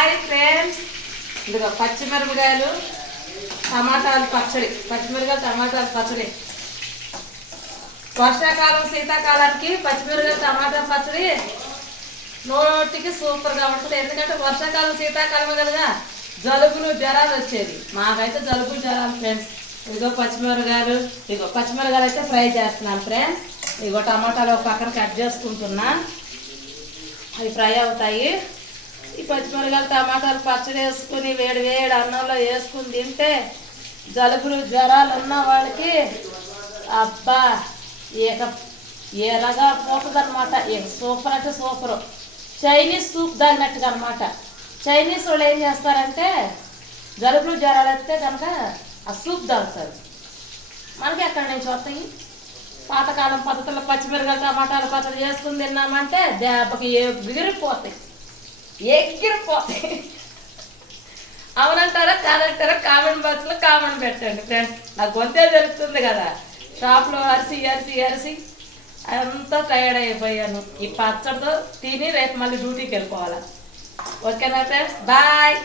Hi friends ఇదిగో పచ్చిమిరపకాయలు టమాటాలు పచ్చడి పచ్చిమిరపకాయలు టమాటాలు పచ్చడి. వర్షాకాలం శీతాకాలానికి పచ్చిమిరపకాయలు టమాటా పచ్చడి నోటికి సూపర్గా ఉంటుంది. ఎందుకంటే వర్షాకాలం శీతాకాలం కదా జలుబులు జ్వరాలు వచ్చేది మాకైతే జలుబులు జ్వరాలు ఫ్రెండ్స్ ఇదిగో పచ్చిమిరపకాయలు ఇదిగో పచ్చిమిరపకాయలు అయితే ఫ్రై చేస్తున్నాను ఫ్రెండ్స్ ఇదిగో టమాటాలు ఒక పక్కన కట్ చేసుకుంటున్నా. అవి ఫ్రై అవుతాయి. ఈ పచ్చిమిరకాయలు టమాటాలు పచ్చడి వేసుకుని వేడి వేడి అన్నంలో వేసుకుని తింటే జలుబులు జ్వరాలు ఉన్న వాళ్ళకి అబ్బా ఇక ఎరగా పోతుందనమాట ఇక సూపర్ అంటే సూపరు. చైనీస్ సూప్ తాగినట్టుగా అనమాట చైనీస్ వాళ్ళు ఏం చేస్తారంటే జలుబులు జ్వరాలు వస్తే కనుక ఆ సూప్ తాగుతారు. మనకి ఎక్కడి నుంచి వస్తాయి? పాతకాలం పద్ధతుల్లో పచ్చిమిరకాయలు టమాటాలు పచ్చడి చేసుకుని తిన్నామంటే దెబ్బకి ఎగిరిపోతాయి. ఎగిరిపోతాయి అవునంటారా కాదంటారా? కామెంట్ బాక్స్లో కామెంట్ పెట్టండి ఫ్రెండ్స్. నాకు గొంతే తెలుస్తుంది కదా. షాప్లో అరిసి అరిసి అరిసి అంతా టైర్డ్ అయిపోయాను. ఈ పచ్చడితో తిని రేపు మళ్ళీ డ్యూటీకి వెళ్ళిపోవాలి. ఓకేనా ఫ్రెండ్స్? బాయ్.